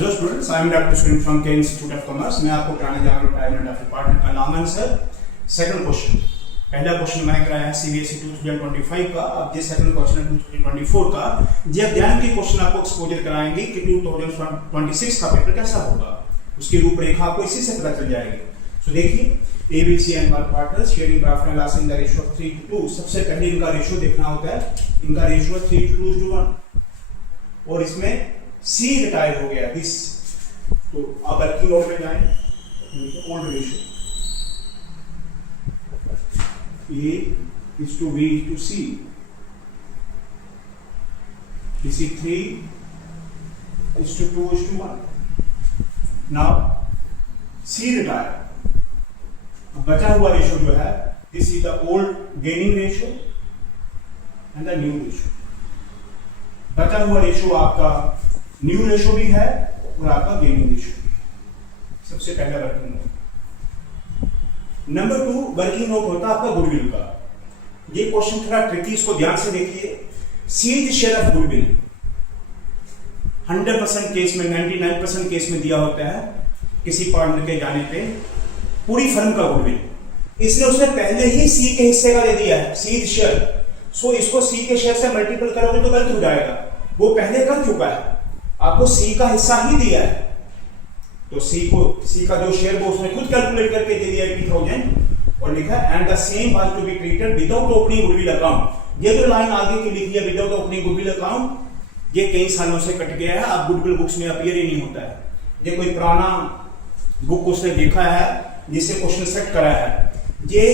Hello students, I am doctor Sunil from के institute of commerce. मैं आपको कराने जा रहा हूँ टाइम एंड डिपार्टमेंट का नाम आंसर। सेकंड क्वेश्चन, पहला क्वेश्चन मैंने कराया है सीबीएसई 2025 का। अब ये सेकंड क्वेश्चन है 2024 का। जी अब ध्यान की क्वेश्चन आपको एक्सपोजर कराएंगे कि 2026 का पेपर कैसा होगा, उसकी रूपरेखा आपको इसी से पता चल जाएगी। तो देखिए ABC and work partners sharing draft and last in the ratio of 3:2। सबसे पहले इनका रेशियो देखना होता है। इनका रेशियो 3:2:1 और इसमें C रिटायर हो गया दिस। तो अब वर्किंग नोट में जाएं, old ratio A is to B is to C, this is 3 is to 2 is to 1. Now C retire, अब बचा हुआ रेशियो जो है this is the old gaining ratio and the new ratio। बचा हुआ ratio आपका न्यू रेशियो भी है और आपका गेनिंग रेशियो भी है। सबसे पहला working note. Number 2 working note होता है आपका गुडविल का। ये क्वेश्चन थोड़ा ट्रिकी, इसको ध्यान से देखिए। C's share of goodwill 100% case में, 99% केस में दिया होता है किसी पार्टनर के जाने पे पूरी फर्म का गुडविल। इसने उसने पहले ही सी के हिस्से का दे दिया है सीज शेयर। सो इसको सी के शेयर से मल्टीपल करोगे तो गलत हो जाएगा, वो पहले कर चुका है, आपको सी का हिस्सा ही दिया है। तो सी का जो शेयर वो उसने खुद कैलकुलेट करके दे दिया 80,000 और लिखा and the same was to be treated without opening goodwill account. ये जो लाइन आगे की लिखी है विदाउट ओपनिंग गुडविल अकाउंट, ये कई सालों से कट गया है, अब गुडविल बुक्स में अपीयर ही नहीं होता है। ये कोई पुराना बुक उसने देखा है जिससे क्वेश्चन सेट करा है, ये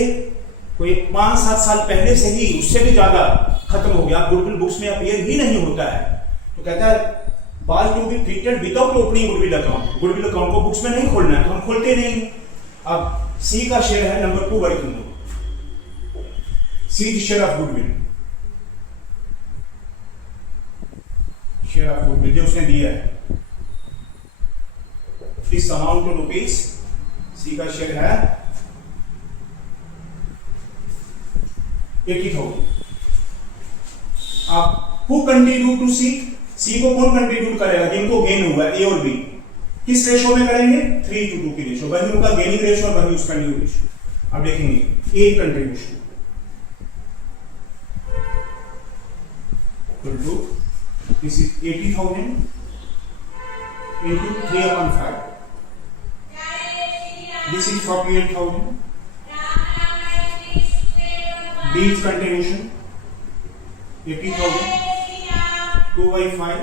कोई 5-7 साल पहले से ही उससे भी ज्यादा खत्म हो गया, गुडविल बुक्स में अपीयर ही नहीं होता है। तो कहता है was to be treated without opening goodwill account. Goodwill account को बुक्स में नहीं खोलना है, तो हम खोलते नहीं। अब सी का शेयर है number 2 working note, C share of goodwill, share of goodwill जो उसने दिया है इस अमाउंट टू रुपीज। सी का शेयर है 80,000। आप हु कंट्रीब्यूट टू सी को कौन कंट्रीब्यूट करेगा, जिनको गेन हुआ है ए और बी। किस रेशो में करेंगे 3:2 की रेशो, वही का गेनिंग रेशो और वही उसका न्यू रेशो। अब देखेंगे A contribution to this is 80,000 into 3/5, this is 48,000। B is contribution 80,000, 2/5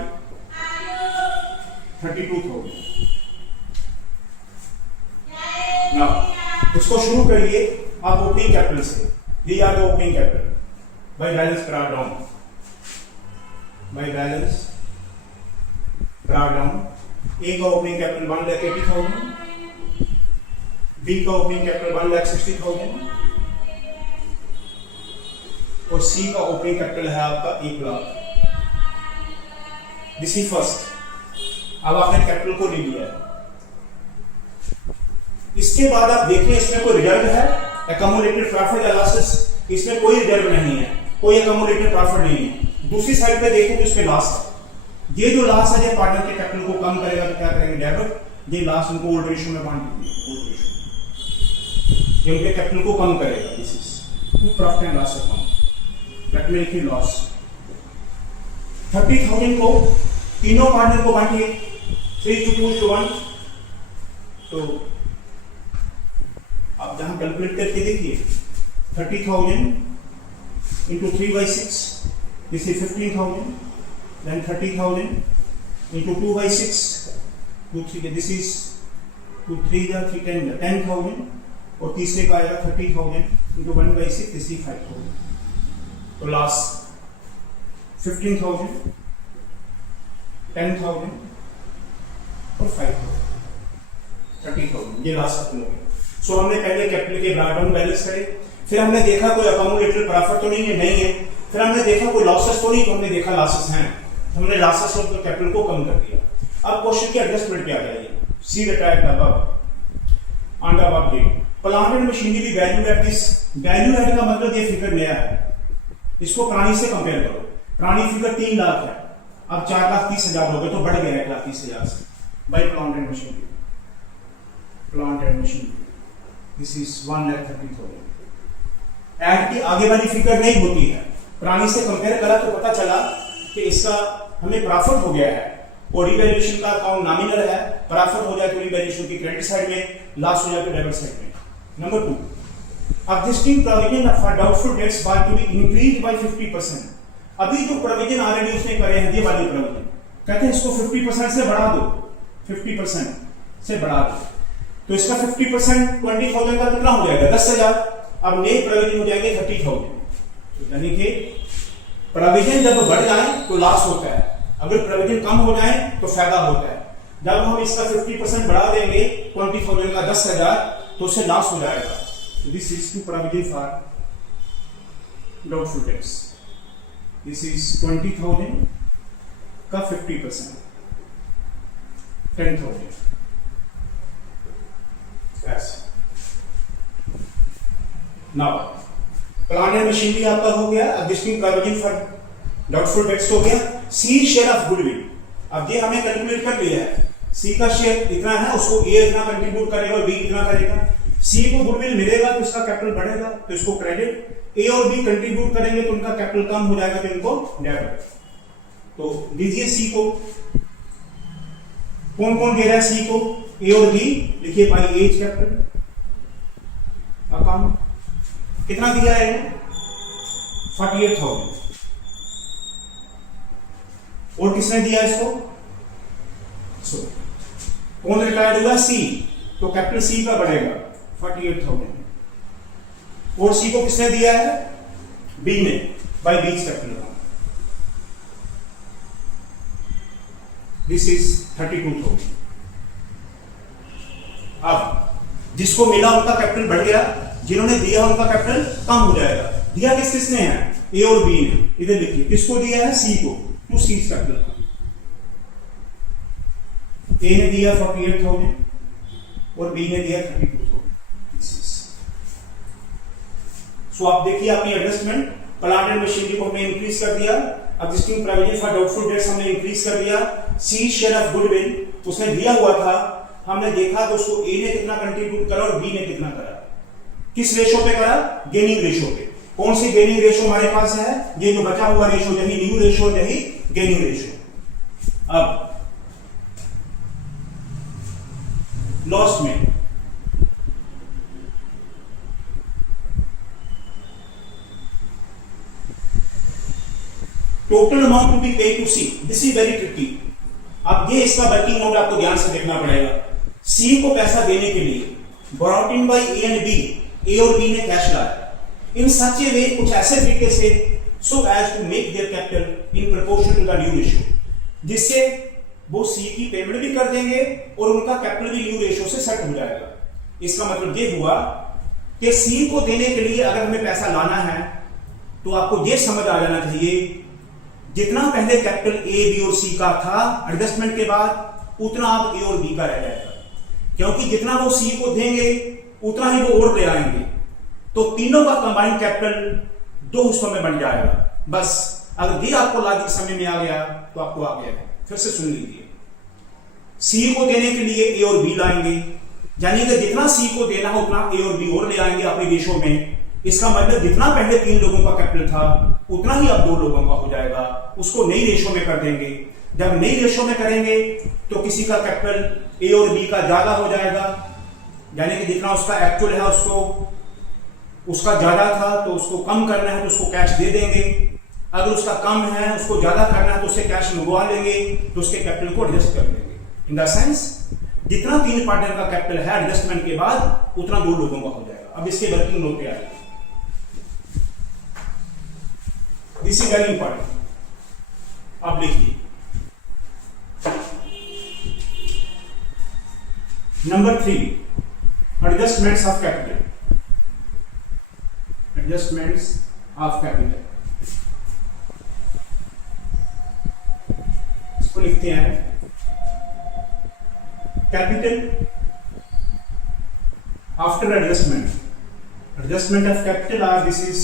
32,000। Now इसको शुरू करिए आप ओपनिंग कैपिटल से। These are the opening capital by balance brought down, by balance brought down. A का ओपनिंग कैपिटल 1,80,000, बी का opening capital 1,60,000 और सी का opening capital है आपका 1 लाख। This is first. अब आपने कैपिटल को ले लिया है। इसके बाद आप देखिए इसमें कोई रिजर्व है, अकमुलेटेड प्रॉफिट या लॉसेस, इसमें कोई रिजर्व नहीं है, कोई अकमुलेटेड प्रॉफिट नहीं है। दूसरी साइड पे देखें तो इसमें लॉस है। ये जो लॉस है ये पार्टनर के कैपिटल को कम करेगा तो क्या करेंगे डेबिट, ये लॉस उनको ओल्ड रेशियो में बांट देंगे। ओल्ड रेशियो ये उनके कैपिटल को कम करेगा। This is profit and loss account. Let me लिख लॉस 30,000 को तीनों पार्टनर को बांटिए 3:2:1। तो आप जहां कैलकुलेट करके देखिए 30,000 into 3/6, this is 15,000, then 30,000 into 2/6, 2 3, this is 2 3 10,000 और तीसरे का आएगा 30,000 into 1/6, this is 5,000। तो लास्ट 15,000, 10,000 और 5,000, 30,000, ये लास्ट खत्म हो गया। सो हमने पहले कैपिटल के ब्रॉट डाउन बैलेंस करे, फिर हमने देखा कोई अकाउमुलेटेड प्रॉफिट तो नहीं है, फिर हमने देखा कोई लॉसेस तो नहीं, तो हमने देखा लॉसेस हैं, हमने लॉसेस और कैपिटल को कम कर दिया। अब क्वेश्चन की एडजस्टमेंट क्या जाएगी, C retired above on the above date. Plant and machinery value at this, value at का मतलब ये फिगर नया है, इसको पुरानी से कंपेयर करो। पुरानी फिगर 3 लाख है, अब 4,30,000 हो गए तो बढ़ गया 1,30,000 से। by plant and machinery. Plant and machinery. This is 1,30,000. Add की आगे वाली फिगर नहीं होती है, पुरानी से कंपेयर करा तो पता चला कि इसका हमें प्रॉफिट हो गया है और रिवैल्यूएशन का अकाउंट नॉमिनल है, प्रॉफिट हो जाए तो रिवैल्यूएशन की क्रेडिट साइड में, लॉस हो जाए तो डेबिट साइड में. Number 2, existing provision for doubtful dates by to be increase by 50%. अभी जो प्रोविजन ऑलरेडी उसने करे हैं, ये वाले प्रोविजन कहते हैं इसको 50% से बढ़ा दो, 50% से बढ़ा दो. तो इसका 50% 20,000 का कितना हो जाएगा? 10,000. अब नए प्रोविजन हो जाएंगे 30,000. यानी कि प्रोविजन जब बढ़ जाए तो लॉस होता है, अगर प्रोविजन कम हो जाए तो फायदा होता है. जब हम इसका 50% बढ़ा देंगे 20,000 का 10,000 तो उससे लॉस हो जाएगा. This is to provision for doubtful debts. This is 20,000 का 50%, 10,000. Yes. Now, plant and machinery आपका हो गया, existing provision for doubtful debts हो गया. C share of goodwill. अब ये हमें कैलकुलेट कर लिया है, सी का शेयर इतना है, उसको ए इतना कंट्रीब्यूट करेगा और बी इतना करेगा. सी को गुडविल मिलेगा तो इसका कैपिटल बढ़ेगा, तो इसको क्रेडिट. ए और बी कंट्रीब्यूट करेंगे तो उनका कैपिटल कम हो जाएगा, तो इनको डेबिट. तो दीजिए सी को. कौन कौन दे रहा है सी को? ए और बी. लिखिए बाई एज कैपिटल अकाउंट. कितना दिया है? 48,000. और किसने दिया इसको? कौन रिटायर्ड हुआ? सी. तो कैपिटल सी का बढ़ेगा 48,000. और सी को किसने दिया है? बी ने, बाई बीज कैपिटल अकाउंट. This is 32,000. अब जिसको मिला उनका कैपिटल बढ़ गया, जिन्होंने दिया उनका कैपिटल कम हो जाएगा. दिया किस किसने है? ए और बी ने. इधर लिखिए किसको दिया है? सी को. To C capital. ए ने दिया 48,000 और बी ने दिया 32,000. सो आप देखिए अपनी एडजस्टमेंट. प्लांट एंड मशीनरी को हमने इंक्रीज कर दिया, existing provision for doubtful dates हमने इंक्रीज कर दिया. सी शेयर ऑफ गुडविल उसने दिया हुआ था, हमने देखा तो उसको ए ने कितना कंट्रीब्यूट करा और बी ने कितना करा. किस रेशो पे करा? गेनिंग रेशो पे. कौन सी गेनिंग रेशो हमारे पास है? ये जो बचा हुआ रेशो, यही न्यू रेशो, यही गेनिंग रेशो. अब लॉस में total amount to be paid to C. This is very tricky. अब ये इसका वर्किंग नोट आपको ध्यान से देखना पड़ेगा. सी को पैसा देने के लिए brought in by A and B, A और बी ने कैश लाया इन सच ए वे, कुछ ऐसे तरीके से, so as to make their capital in proportion to the new ratio, जिससे वो सी की पेमेंट भी कर देंगे और उनका कैपिटल भी न्यू रेशियो से सेट हो जाएगा. इसका मतलब ये हुआ कि सी को देने के लिए अगर हमें पैसा लाना है तो आपको ये समझ आ जाना चाहिए, जितना पहले कैपिटल ए बी और सी का था एडजस्टमेंट के बाद, उतना अब ए और बी का रह जाएगा. क्योंकि जितना वो सी को देंगे उतना ही वो और ले आएंगे, तो तीनों का कंबाइंड कैपिटल 2 हिस्सों में बन जाएगा. बस अगर ये आपको लॉजिक समझ में आ गया तो आपको आ गया. फिर से सुन लीजिए. सी को देने के लिए ए और बी लाएंगे, यानी कि जितना सी को देना हो उतना ए और बी और ले आएंगे अपने रेशो में. इसका मतलब जितना पहले 3 लोगों का कैपिटल था उतना ही अब 2 लोगों का हो जाएगा. उसको नई रेशो में कर देंगे. जब नई रेशो में करेंगे तो किसी का कैपिटल ए और बी का ज्यादा हो जाएगा, यानी कि जितना उसका एक्चुअल है उसका ज्यादा था तो उसको कम करना है तो उसको कैश दे देंगे. अगर उसका कम है उसको ज्यादा करना है तो उससे कैश मंगवा लेंगे, तो उसके कैपिटल को एडजस्ट कर देंगे. इन द सेंस जितना 3 पार्टनर का कैपिटल है एडजस्टमेंट के बाद उतना 2 लोगों का हो जाएगा. अब इसके वर्किंग नोट पे आएगा. This is very important. आप लिखिए number 3, adjustments of capital. Adjustments of capital इसको लिखते हैं capital after adjustment. Adjustment of capital R this is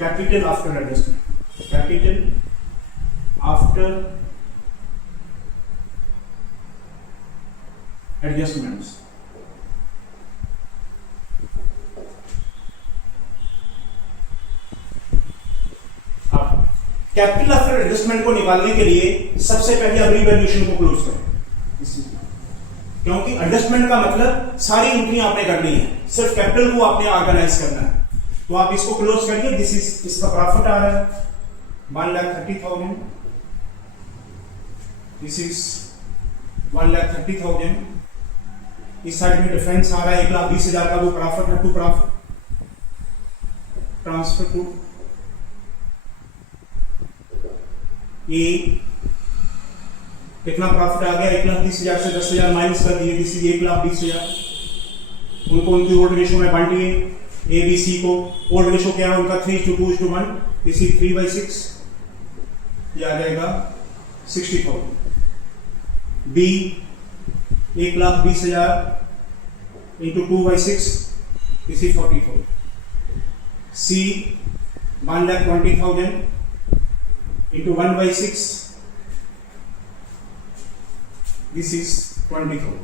capital after adjustment. Capital after adjustments. अब कैपिटल आफ्टर एडजस्टमेंट को निकालने के लिए सबसे पहले अब रिवैल्यूएशन को क्लोज करें, क्योंकि एडजस्टमेंट का मतलब सारी एंट्री आपने करनी है, सिर्फ कैपिटल को आपने ऑर्गेनाइज करना है। तो आप इसको क्लोज करिए। दिस इज, इसका प्रॉफिट आ रहा है 1,30,000, दिस इज 1,30,000। इस साइड में डिफरेंस आ रहा है 1,20,000 का, वो प्रॉफिट है टू प्रॉफिट ट्रांसफर टू ए। कितना प्रॉफिट आ गया? 1,30,000 से 10,000 माइनस कर दिए, दिस इज 1,20,000। उनको उनकी ओल्ड रेशियो में बांटिए, ए बी सी को। ओल्ड रेशियो क्या है उनका? 3:2:1, दिस इज 3/6, ये आ जाएगा 60,000। B 1,20,000 into 2/6, this is 40,000। C 1,20,000 into 1/6, this is 20,000।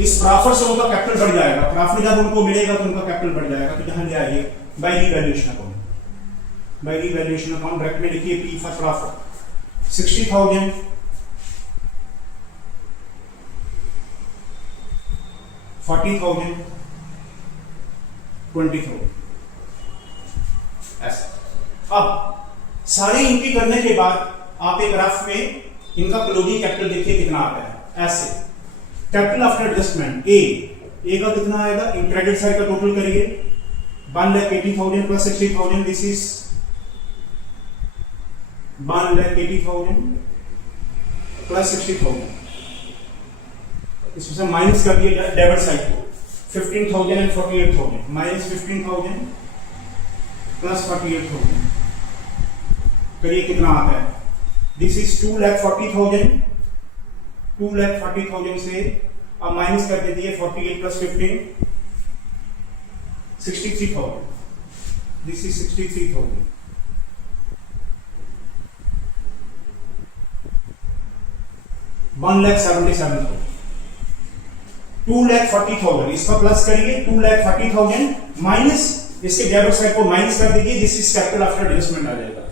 इस प्रॉफिट से उनका कैपिटल बढ़ जाएगा, प्रॉफिट जब उनको मिलेगा तो उनका कैपिटल बढ़ जाएगा। तो यहां ले आइए by revaluation account, by revaluation account bracket में लिखिए पी फॉर प्रॉफिट 60,000 40,000 20,000 ऐसा। अब सारी एंट्री करने के बाद आप एक रफ में इनका क्लोजिंग कैपिटल देखिए कितना आता है। ऐसे कैपिटल आफ्टर एडजस्टमेंट ए का कितना आएगा? इन क्रेडिट साइड का टोटल करिए 1,80,000 प्लस 60,000, दिस इज 1,80,000 प्लस 60,000। इसमें से माइनस कर दिया जाए डेबिट साइड को 15,000 एंड 48,000, माइनस 15,000 प्लस 48,000 करिए कितना आता है? This is 2,40,000। 2,40,000 से अब माइनस कर दीजिए 48 प्लस 15, 63,000, दिस इज 63,000। $1,77,000, 2,40,000 इसका प्लस करिए, 2,40,000 माइनस इसके डेबिट साइड को माइनस कर दीजिए, this is capital after adjustment आ जाएगा।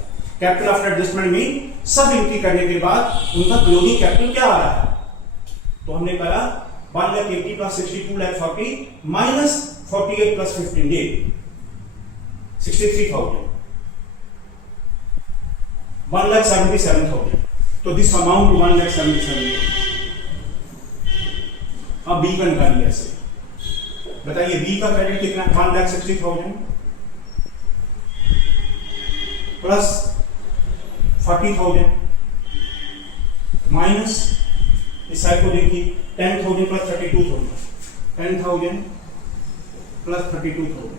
कैपिटल आफ्टर एडजस्टमेंट में सब एंट्री करने के बाद उनका क्लोजिंग कैपिटल क्या आ रहा है? तो हमने कहा 1,80,000 प्लस 60 2,40,000 माइनस 48 प्लस 15 ये 63,000, 1,77,000। तो दिस अमाउंट 1,77,000। अब बी का निकालिए ऐसे, बताइए बी का क्रेडिट कितना? 1,60,000 प्लस 40,000 माइनस इस साइड को देखिए 10,000 प्लस 32,000, 10,000 प्लस 32,000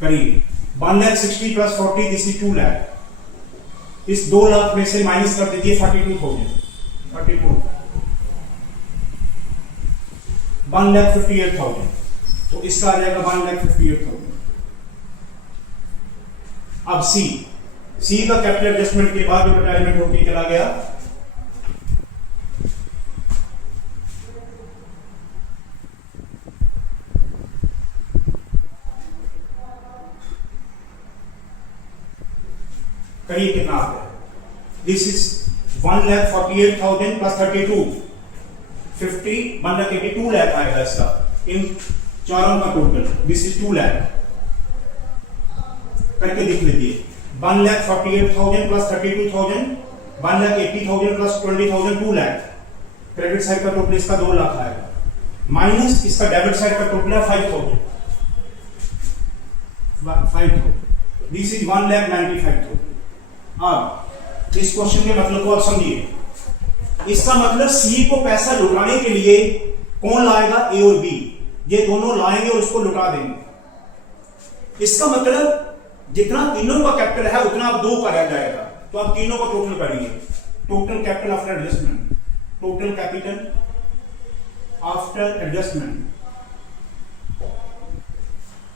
करिए 1,60,000 प्लस 40, दिस इज 2 लाख। इस 2 लाख में से माइनस कर दीजिए 42,000, 42 1,58,000, तो इसका आ जाएगा 1,58,000। अब सी का कैपिटल एडजस्टमेंट के बाद जो रिटायरमेंट होकर चला गया करिए कितना आता है? दिस इज 1,48,000 प्लस 32 50 1,82 लाख आएगा इसका इन चारों का टोटल, दिस इज 2 लाख। करके देख लीजिए 1,48,000 plus 32,000, 1,80,000 plus 20,000 2 lakh. Credit side का टोटल इसका 2 लाख आएगा, माइनस इसका डेबिट साइड का टोटल है 5,000, दिस इज 1,95,000। अब इस क्वेश्चन के मतलब को आप समझिए। इसका मतलब सी को पैसा लुटाने के लिए कौन लाएगा? ए और बी, ये दोनों लाएंगे और उसको लुटा देंगे। इसका मतलब जितना तीनों का कैपिटल है उतना अब 2 का रह जाएगा, तो आप तीनों का टोटल करिए। Total capital after adjustment, total capital after adjustment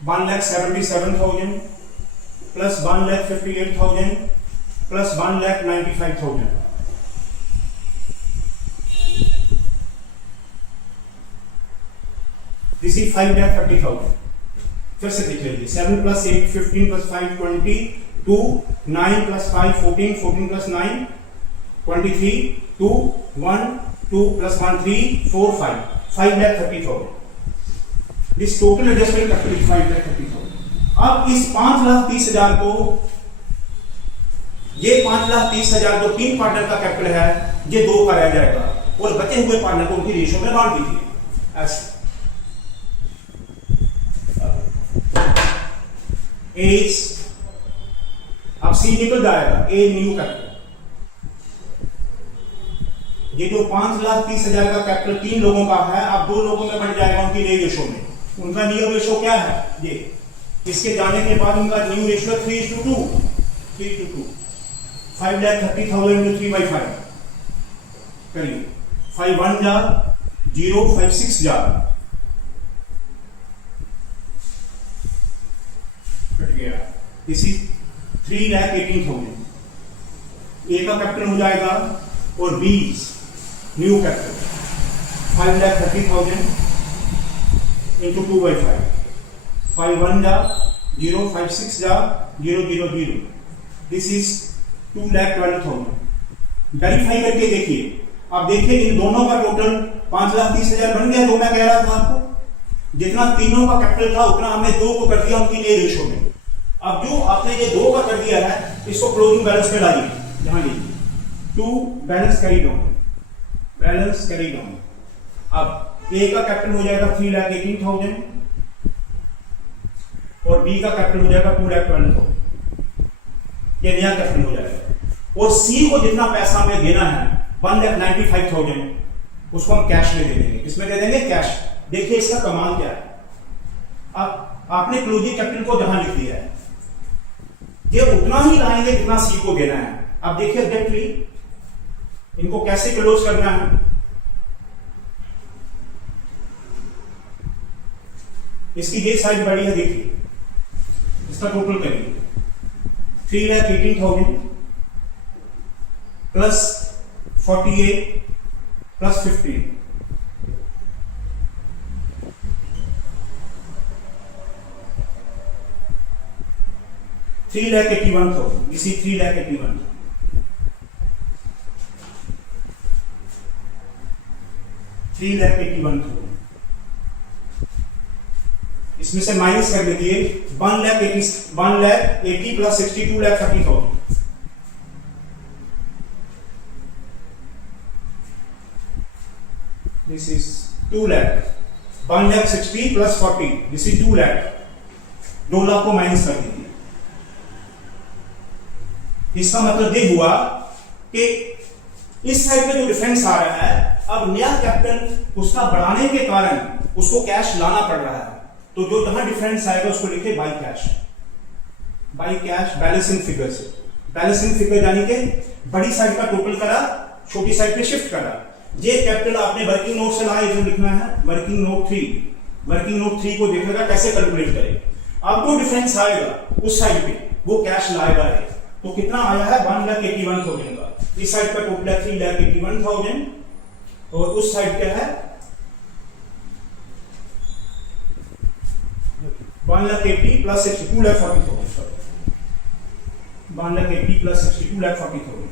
1,77,000 plus 1,58,000 plus 1,95,000 this is 5,30,000। फिर से देख लीजिए, 7 + 8 15 + 5 20 2 9 + 5 14 14 + 9 23 2 1 2 + 1 3 4 5 5,30,000। This total adjustment capital 5,30,000। अब इस 5,30,000 को, ये 5,30,000 जो तीन पार्टनर का कैपिटल है, ये दो का रह जाएगा और बचे हुए पार्टनर को उनकी रेशियो में बांट दीजिए ऐसे। एज, अब सी निकल जाएगा, ए न्यू कैपिटल। ये जो 5,30,000 का कैपिटल तीन लोगों का है, अब दो लोगों में बन जाएगा उनकी नई रेशियो में। उनका न्यू रेशियो क्या है, ये इसके जाने के बाद उनका न्यू रेशियो 3:2 3:2 5,30,000 × 3/5 करिए। 5 1 जा 0 5 6 जा कट गया। इसी 3,18,000 ए का कैपिटल हो जाएगा और बी न्यू कैपिटल 5,30,000 × 2/5 5 1 जा 0 5 6 जा 0 0 0। This is 2,12,000। वेरीफाई करके देखिए, अब देखिए इन दोनों का टोटल 5,30,000 बन गया। जो मैं कह रहा था आपको, जितना तीनों का कैपिटल था उतना हमने दो को कर दिया उनकी नई रेशियो में। अब जो आपने ये दो का कर दिया है, इसको क्लोजिंग बैलेंस में लाइए, यहां लीजिए 2 balance carry down, balance carry down. अब ए का कैपिटल हो जाएगा 3,18,000 और बी का कैपिटल हो जाएगा 2,12,000। ये नया कैपिटल हो जाएगा। और सी को जितना पैसा हमें देना है 1,95,000, उसको हम कैश में दे देंगे। किसमें दे देंगे, कैश। देखिए इसका कमाल क्या है, अब आपने क्लोजिंग कैपिटल को जहां लिख दिया है, ये उतना ही लाएंगे जितना सी को देना है। अब देखिए एग्जैक्टली इनको कैसे क्लोज करना है। इसकी ये साइड बड़ी है, देखिए इसका टोटल करिए 3,18,000 प्लस 48 प्लस 15 3,81,000। इसी 3,81,000 3,81,000 इसमें से माइनस कर दीजिए 1,80,000 plus 60 2,30,000। This is 2 lakh. 1,60,000 plus 40. This is 2 lakh. 2 lakh को माइनस कर दीजिए। इसका मतलब ये हुआ कि इस साइड में जो डिफरेंस आ रहा है, अब नया कैपिटल उसका बढ़ाने के कारण उसको कैश लाना पड़ रहा है। तो जो जहां डिफरेंस आएगा उसको लिखिए by cash. By cash balancing figure से, बैलेंसिंग फिगर यानी कि बड़ी साइड का टोटल करा, छोटी साइड पे शिफ्ट करा। ये कैपिटल आपने वर्किंग नोट से लाए, जो लिखना है वर्किंग नोट 3। वर्किंग नोट 3 को देखेगा कैसे कैलकुलेट करें। अब जो डिफरेंस आएगा उस साइड पे वो कैश लाएगा है। तो कितना आया है 1,81,000 का। इस साइड का टोटल है 3,81,000 और उस साइड क्या है 1,80,000 प्लस 62,40,000। 1,80,000 प्लस 62,40,000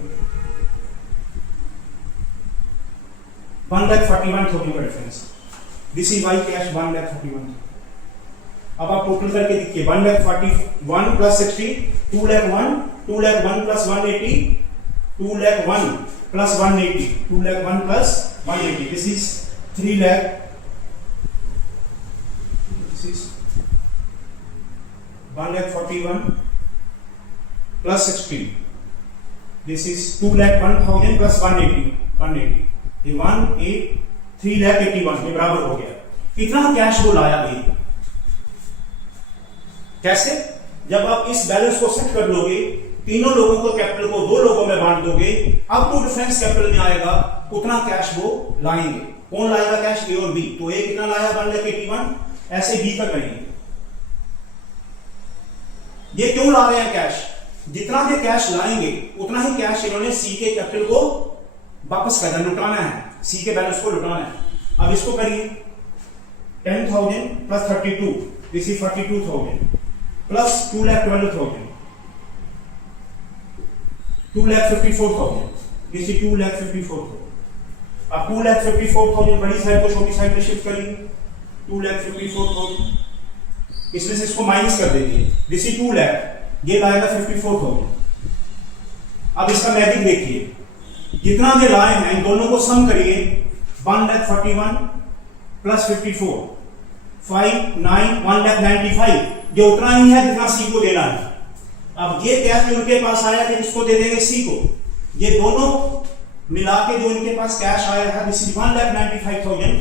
1,41,000 का difference. This is Y cash 1,41,000। अब आप टोटल करके देखिए 1,41 plus 60 2,01 2,01 plus 180 2,01 plus 180 2,01 plus 180। This is 3 lakh। This is 1,41 plus 60। This is 2,01,000 plus 180 180। ये 3,81,000 ये बराबर हो गया। कितना कैश वो लाया गई, कैसे? जब आप इस बैलेंस को सेट कर लोगे, तीनों लोगों को कैपिटल को दो लोगों में बांट दोगे, अब तो डिफरेंस कैपिटल में आएगा, उतना कैश वो लाएंगे। कौन लाएगा कैश, ए और बी। तो ए कितना लाया 1,81,000, ऐसे बी का करेंगे। ये क्यों ला रहे हैं कैश? जितना ये कैश लाएंगे उतना ही कैश इन्होंने सी के कैपिटल को वापस करना, लुटाना है, सी के बैलेंस को लुटाना है। अब इसको करिए 10,000 plus 32, this is 42,000 plus 2,12,000, 2,54,000, this is 2,54,000. अब 2,54,000 बड़ी साइड को छोटी साइड में शिफ्ट करिए, 2,54,000, इसमें से इसको माइनस कर देंगे, दिस इज 2 लाख, ये लाएगा 54,000। अब इसका मैजिक देखिए, जितना ये लाए हैं इन दोनों को सम करिए, 1,41,000 प्लस 54, 5, 9, 1,95,000, ये उतना ही है जितना सी को देना है। अब ये कैश उनके पास आया कि इसको दे देंगे सी को, ये दोनों मिला के जो इनके पास कैश आया है दिस इज 1,95,000,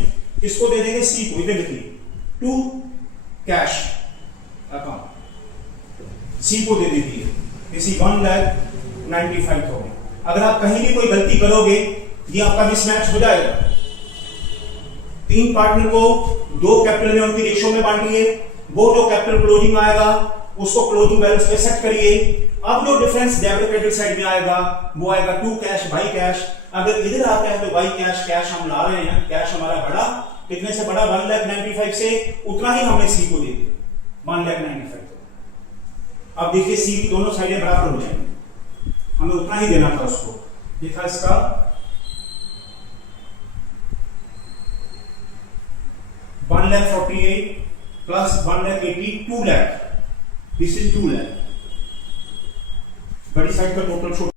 इसको दे देंगे सी को, इधर लिखिए टू कैश अकाउंट, सी को दे दीजिए, दिस इज 1,95,000। अगर आप कहीं भी कोई गलती करोगे ये आपका मिसमैच हो जाएगा। 3 पार्टनर को 2 कैपिटल में उनकी रेशो में बांटिए, वो जो कैपिटल क्लोजिंग आएगा उसको क्लोजिंग बैलेंस पे सेट करिए। अब जो डिफरेंस डेबिट क्रेडिट साइड में आएगा वो आएगा टू कैश बाई कैश। अगर इधर आता है तो बाई कैश, कैश हम ला रहे हैं, कैश हमारा बड़ा, कितने से बड़ा 1,95,000 से, उतना ही हमने सी को दे दिया 1,95,000। अब देखिए सी की दोनों साइडें बराबर हो जाएंगी, हमें उतना ही देना था उसको, ये था इसका 1,48,000 plus 1,80,000, 2 lakh, this is 2 lakh. बड़ी साइड का टोटल